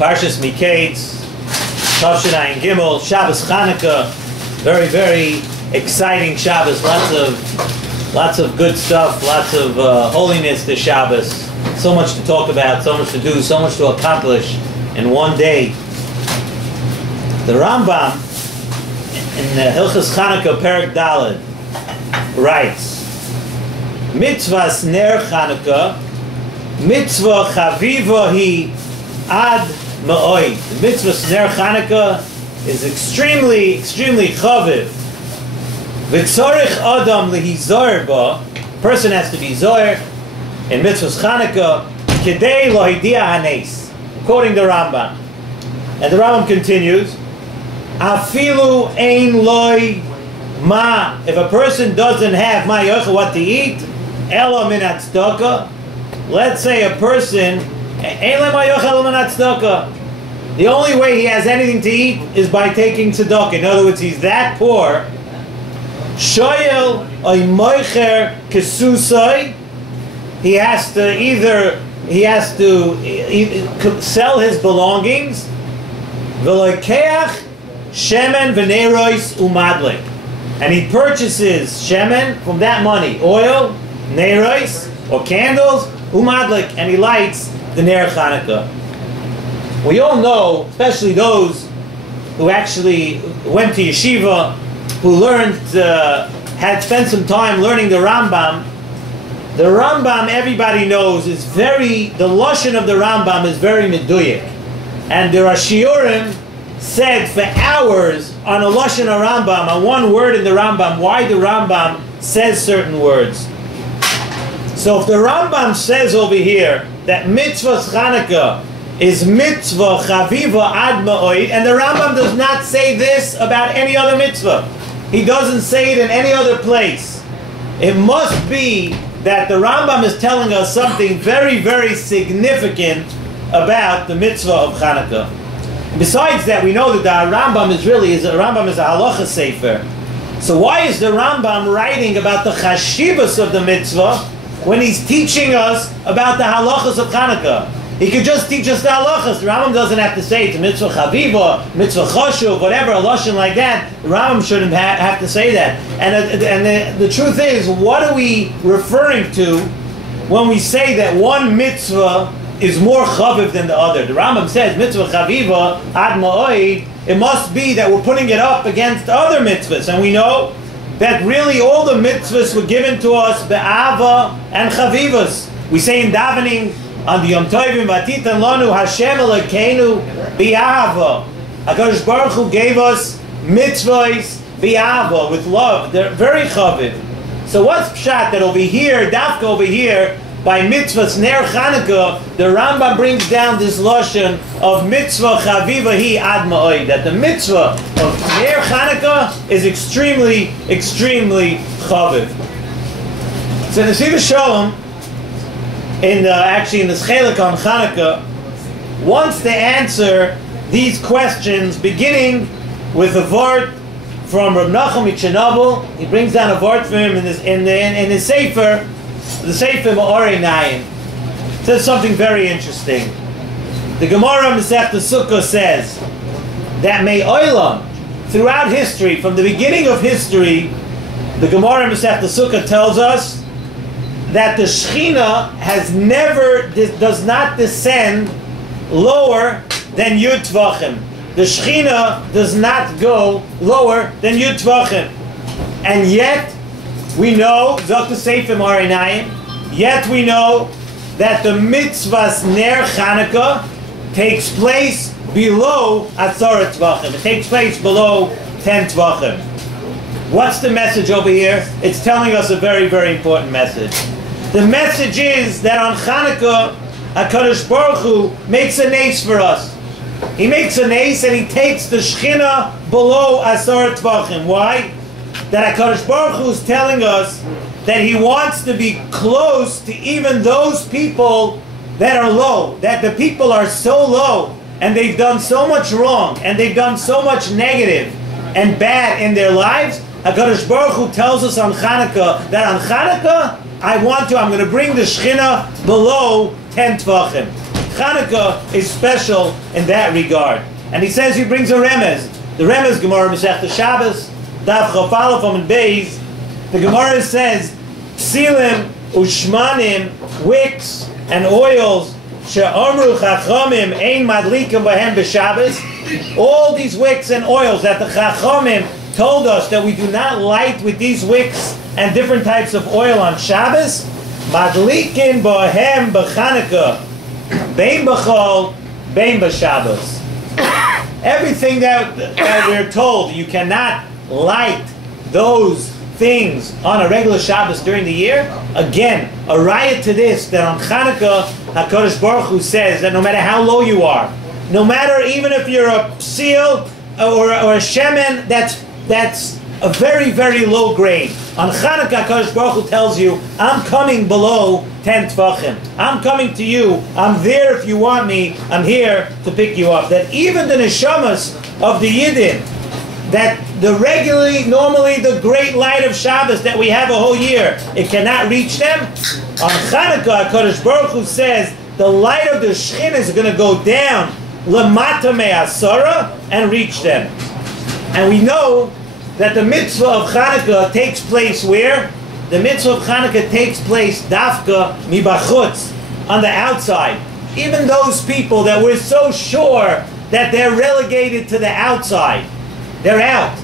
Parshas Mikeitz, Tavshin Gimel, Shabbos Chanukah. Very, very exciting Shabbos. Lots of good stuff. Lots of holiness to Shabbos. So much to talk about. So much to do. So much to accomplish in one day. The Rambam in the Hilchos Chanukah Perek Daled writes, Mitzvahs ner Chanukah, mitzvah chaviva hi ad ma'oid. The mitzvah ner Chanukah is extremely chaviv. V'tzorich adam lehizor ba. Person has to be zoyer in mitzvahs Chanukah kedei lo hidia hanes. Quoting the Rambam, and the Rambam continues, afilu ein loy ma. If a person doesn't have ma yochel what to eat, ela min tzedakah. Let's say a person, the only way he has anything to eat is by taking tzedakah. In other words, he's that poor. Shoyel oy moicher kesusai. He has to sell his belongings. V'lokeach shemen v'neiros umadlik. And he purchases shemen from that money, oil, neiros, or candles, umadlik, and he lights the Ner Chanukah. We all know, especially those who actually went to yeshiva, who learned, had spent some time learning the Rambam. The Rambam, everybody knows, is the lashon of the Rambam is very meduyik. And the Rashiurim said for hours on a lashon of Rambam, on one word in the Rambam, why the Rambam says certain words. So if the Rambam says over here that mitzvah Chanukah is mitzvah chaviva ad ma'oid, and the Rambam does not say this about any other mitzvah, he doesn't say it in any other place, it must be that the Rambam is telling us something very, very significant about the mitzvah of Chanukah. Besides that, we know that the Rambam is a halacha sefer. So why is the Rambam writing about the chashivas of the mitzvah when he's teaching us about the halachas of Chanukah? He could just teach us the halachas. The Rambam doesn't have to say it's a mitzvah chaviva, mitzvah chashuv, whatever, a lashon like that. The Rambam shouldn't have to say that. And the truth is, what are we referring to when we say that one mitzvah is more chaviv than the other? The Rambam says mitzvah chaviva ad ma'oid. It must be that we're putting it up against other mitzvahs, and we know that really all the mitzvahs were given to us be'ava and chavivas. We say in davening on the Yom Tovim, Vatitan lanu Hashem Elokeinu bi'ava. HaKadosh Baruch Hu gave us mitzvahs bi'ava, with love. They're very chaviv. So what's pshat that over here, dafka over here, by mitzvahs ner Chanukah, the Rambam brings down this lashon of mitzvah chaviva hi ad ma'oid, that the mitzvah of ner Chanukah is extremely chaviv. So Nesivos Shalom, in the Chelik on Chanukah, wants to answer these questions, beginning with a vort from Reb Nachum Chernobyl. He brings down a vort from him in his sefer. The Sefer Ma'orei Nayim says something very interesting. The Gemara Masechta Sukkah says that Me'olam, throughout history, from the beginning of history, the Gemara Masechta Sukkah tells us that the Shechina does not descend lower than Yud Tvachim. The Shechina does not go lower than Yud Tvachim. And yet, we know, Zok Sefer Ma'orei Nayim, yet we know that the mitzvahs ner Chanukah takes place below Atzara Tvachim. It takes place below 10 Tvachim. What's the message over here? It's telling us a very, very important message. The message is that on Chanukah, HaKadosh Baruch Hu makes a nace for us. He makes a nace and he takes the Shechina below Atzara Tvachim. Why? That HaKadosh Baruch Hu is telling us that He wants to be close to even those people that are low, that the people are so low, and they've done so much wrong, and they've done so much negative and bad in their lives. HaKadosh Baruch Hu tells us on Chanukah that on Chanukah, I'm going to bring the Shechina below 10 Tvachim. Chanukah is special in that regard. And he says he brings a remez. The remez Gemara Mikeitz Shabbos, Daf Chaf Aleph Amud Beis. The Gemara says, Psilim ushmanim, wicks and oils, she'amru chachamim ein madlikim bahem b'Shabbos. All these wicks and oils that the chachamim told us that we do not light with these wicks and different types of oil on Shabbos, madlikin bahem b'Chanukah, bein b'chol, bein b'Shabbos. Everything that we're told you cannot light those things on a regular Shabbos during the year. Again, a riot to this, that on Chanukah, HaKadosh Baruch Hu says that no matter how low you are, no matter even if you're a seal or a shemen, that's a very, very low grade. On Chanukah, HaKadosh Baruch Hu tells you, I'm coming below 10 tefachim. I'm coming to you. I'm there if you want me. I'm here to pick you up. That even the neshamas of the Yidden, that normally the great light of Shabbos that we have a whole year, it cannot reach them. On Chanukah, HaKadosh Baruch Hu says the light of the Shechinah is going to go down lamata me'asara and reach them. And we know that the mitzvah of Chanukah takes place where? The mitzvah of Chanukah takes place dafka mibachutz, on the outside. Even those people that we're so sure that they're relegated to the outside, they're out.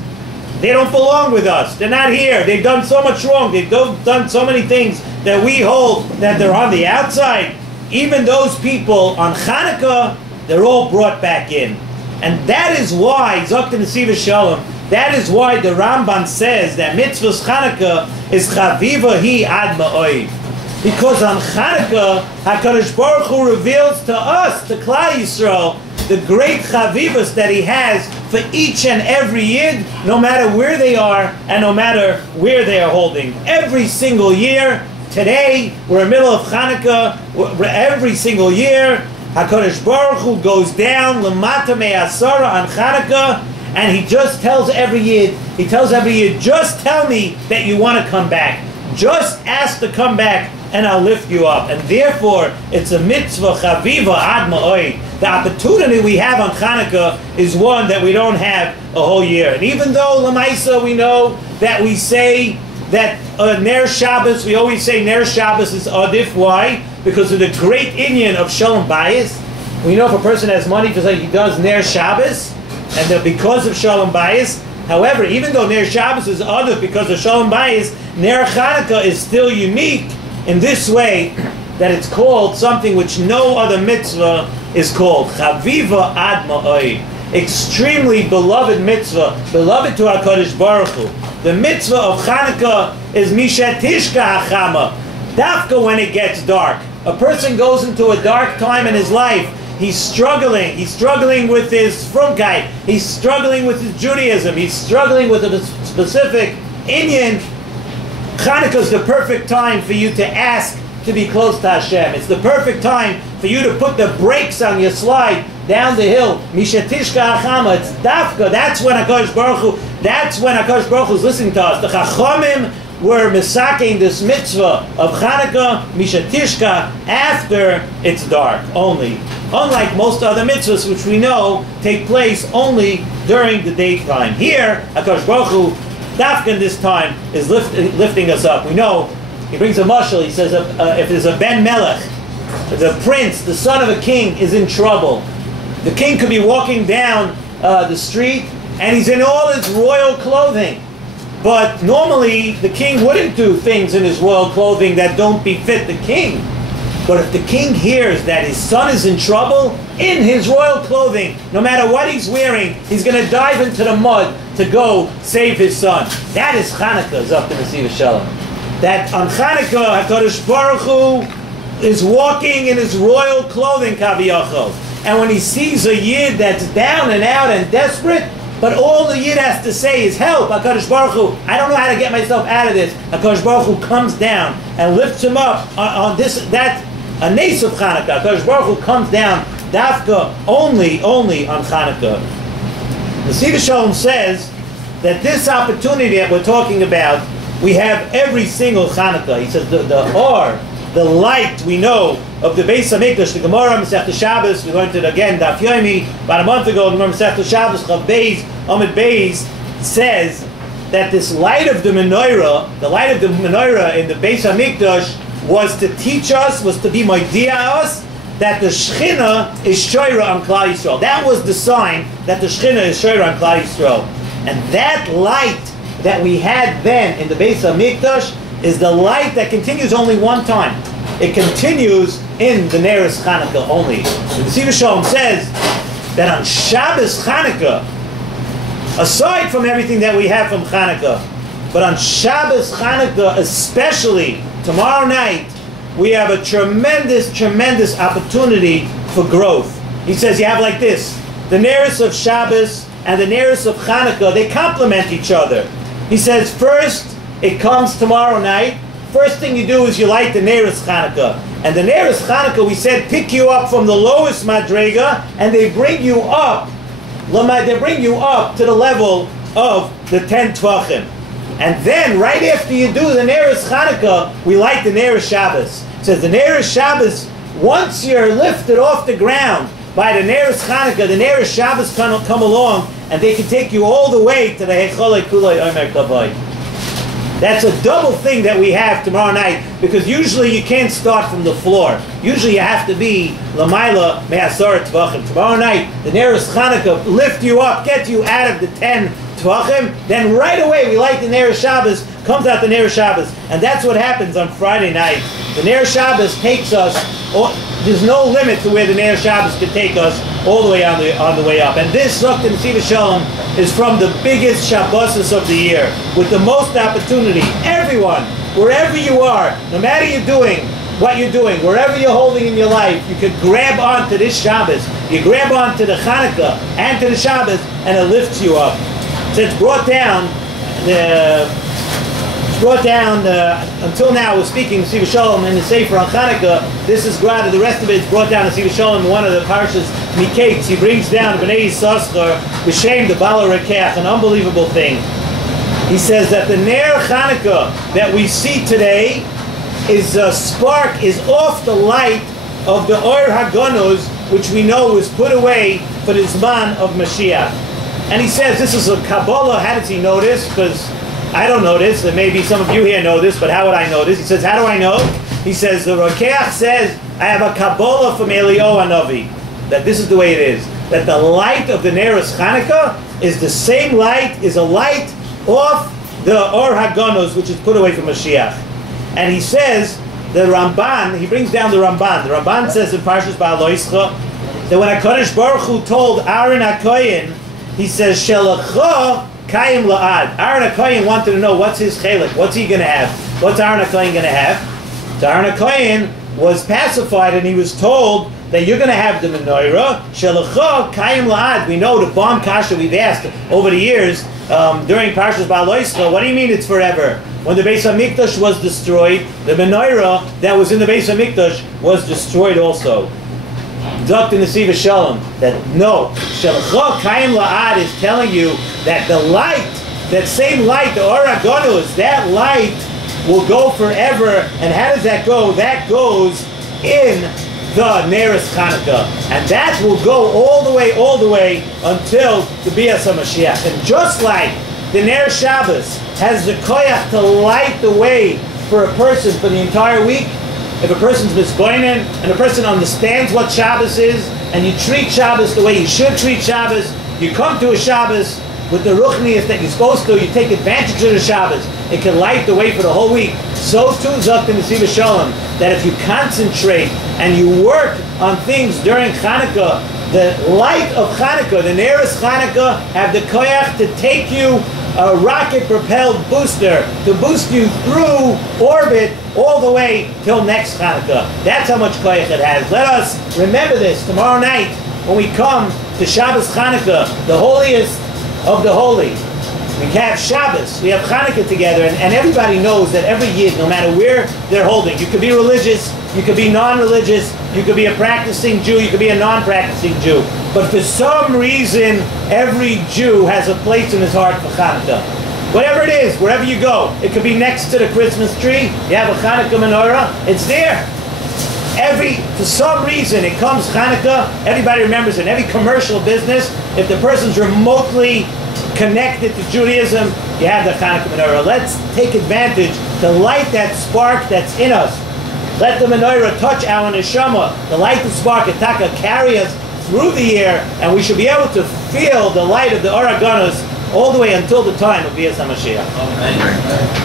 They don't belong with us. They're not here. They've done so much wrong. They've done so many things that we hold that they're on the outside. Even those people on Chanukah, they're all brought back in. And that is why, Zok to Nesivos Shalom, that is why the Ramban says that mitzvah's Chanukah is chaviva hi ad ma'oid. Because on Chanukah, HaKadosh Baruch Hu reveals to us, to Klal Yisrael, the great chavivas that he has for each and every Yid, no matter where they are and no matter where they are holding. Every single year, today, we're in the middle of Chanukah, every single year, HaKadosh Baruch Hu goes down, lamata me'asara on Chanukah, and he just tells every Yid, just tell me that you want to come back. Just ask to come back, and I'll lift you up. And therefore, it's a mitzvah chaviva ad ma'oid. The opportunity we have on Chanukah is one that we don't have a whole year. And even though Lamaisa, we know that we say that Ner Shabbos, we always say Ner Shabbos is adif. Why? Because of the great inyan of Shalom Bayis. We know if a person has money, because he does Ner Shabbos, and that because of Shalom Bayis. However, even though Ner Shabbos is adif because of Shalom Bayis, Ner Chanukah is still unique in this way, that it's called something which no other mitzvah is called. Chaviva ad ma'oid. Extremely beloved mitzvah, beloved to HaKadosh Baruch Hu. The mitzvah of Chanukah is mishatishka hachama. Dafka when it gets dark. A person goes into a dark time in his life. He's struggling with his frumkeit. He's struggling with his Judaism. He's struggling with a specific inyan. Chanukah is the perfect time for you to ask to be close to Hashem. It's the perfect time for you to put the brakes on your slide down the hill. Mishatishka achama. It's dafka. That's when HaKadosh Baruch Hu is listening to us. The Chachamim were misaking this mitzvah of Chanukah, Mishatishka, after it's dark only. Unlike most other mitzvahs, which we know take place only during the daytime. Here, HaKadosh Baruch Hu, dafka this time, is lifting us up. We know, he brings a mashal, he says, if there's a Ben Melech, the prince, the son of a king, is in trouble. The king could be walking down the street, and he's in all his royal clothing. But normally, the king wouldn't do things in his royal clothing that don't befit the king. But if the king hears that his son is in trouble, in his royal clothing, no matter what he's wearing, he's going to dive into the mud to go save his son. That is Chanukah, Zok to Nesivos Shalom. That on Chanukah, HaKadosh Baruch Hu is walking in his royal clothing, Kaviyachol. And when he sees a Yid that's down and out and desperate, but all the Yid has to say is, help, HaKadosh Baruch Hu, I don't know how to get myself out of this. HaKadosh Baruch Hu comes down and lifts him up on this, that, a nes of Chanukah. HaKadosh Baruch Hu comes down, dafka, only on Chanukah. The Nesivos Shalom says that this opportunity that we're talking about, we have every single Chanukah. He says the or the light we know of the Beis HaMikdash, the Gemara, Masechta Shabbos, we learned it again, Daf Yomi, about a month ago, the Gemara Masechta Shabbos, Chav Beis, Amud Beis, says that this light of the menorah, in the Beis HaMikdash, was to teach us, was to be moidia us, that the Shechina is Shoira on Klal Yisrael. That was the sign that the Shechina is Shoira on Klal Yisrael. And that light that we had then in the Beis HaMikdash is the light that continues only one time. It continues in the Neres Chanukah only. The Nesivos Shalom says that on Shabbos Chanukah, aside from everything that we have from Chanukah, but on Shabbos Chanukah especially, tomorrow night, we have a tremendous, tremendous opportunity for growth. He says you have like this, the Neres of Shabbos and the Neres of Chanukah, they complement each other. He says first, it comes tomorrow night. First thing you do is you light the Neres Chanukah. And the Neres Chanukah, we said, pick you up from the lowest madrega, and they bring you up. They bring you up to the level of the 10 Tvachim. And then, right after you do the Neres Chanukah, we light the Neres Shabbos. It says the Neres Shabbos, once you're lifted off the ground by the Neres Chanukah, the Neres Shabbos come along, and they can take you all the way to the Hecholei Kulei Omer Kavai. That's a double thing that we have tomorrow night, because usually you can't start from the floor. Usually you have to be Lamaila Me'asar Tvachim. Tomorrow night, the Neres Chanukah lift you up, get you out of the 10 Tvachim, then right away we light the Neres Shabbos, comes out the Neres Shabbos, and that's what happens on Friday night. The Neres Shabbos takes us, there's no limit to where the Neres Shabbos can take us all the way on the way up. And this Zokta Nesivos Shalom is from the biggest Shabbos of the year, with the most opportunity. Everyone, wherever you are, no matter what you're doing, wherever you're holding in your life, you could grab onto this Shabbos. You grab onto the Chanukah and to the Shabbos, and it lifts you up. So it's brought down until now. We're speaking Nesivos Shalom in the Sefer on Chanukah. This is Grada. The rest of it is brought down Nesivos Shalom in one of the Parshas Mikeitz. He brings down B'nai Yissaschar B'Shem the Bala Rekach, an unbelievable thing. He says that the Ner Chanukah that we see today is a spark, is off the light of the Or Hagonos, which we know was put away for the Zman of Mashiach. And he says this is a Kabbalah. How does he know this? Because I don't know this, and maybe some of you here know this, but how would I know this? He says, how do I know? He says, the Rokeach says, I have a Kabbalah from Eliyahu Hanavi, that this is the way it is, that the light of the Neres Chanukah is the same light, is a light off the Or Hagonos, which is put away from Mashiach. And he says, the Ramban, he brings down the Ramban. The Ramban says in Parshas Ba'aloischa, that when HaKadosh Baruch Hu told Aaron HaKoyen, he says, Shelacha Kayim La'ad. Aaron HaKoyen wanted to know what's his chelik, what's he going to have? What's Aaron HaKoyen going to have? So Aaron HaKoyen was pacified, and he was told that you're going to have the menorah, Shelacha Kayim La'ad. We know the bomb kasha we've asked over the years during Parshas Ba'aloischa, what do you mean it's forever? When the Beis HaMikdash was destroyed, the menorah that was in the Beis HaMikdash was destroyed also. Dr. Nesivos Shalom, that no, Shelacha Kayim La'ad is telling you that the light, that same light, the Or HaGonus, that light will go forever. And how does that go? That goes in the Neres Chanukah. And that will go all the way until the Bias HaMashiach. And just like the Ner Shabbos has the koyach to light the way for a person for the entire week, if a person's misgoinen and a person understands what Shabbos is, and you treat Shabbos the way you should treat Shabbos, you come to a Shabbos with the ruchnius that you're supposed to, you take advantage of the Shabbos, it can light the way for the whole week. So too, Zokta Nesivos Shalom, that if you concentrate and you work on things during Chanukah, the light of Chanukah, the Neres Chanukah, have the koyach to take you a rocket-propelled booster to boost you through orbit all the way till next Chanukah. That's how much koyach it has. Let us remember this tomorrow night when we come to Shabbos Chanukah, the holiest of the holy. We have Shabbos, we have Chanukah together, and everybody knows that every Yid, no matter where they're holding, you could be religious, you could be non-religious, you could be a practicing Jew, you could be a non-practicing Jew. But for some reason, every Jew has a place in his heart for Chanukah. Whatever it is, wherever you go, it could be next to the Christmas tree. You have a Chanukah menorah. It's there. For some reason, it comes Chanukah. Everybody remembers in every commercial business, if the person's remotely connected to Judaism, you have the Chanukah menorah. Let's take advantage to light that spark that's in us. Let the menorah touch our neshama. The light, the spark, Ataka, carry us through the year, and we should be able to feel the light of the Oragonos all the way until the time of Bias HaMashiach.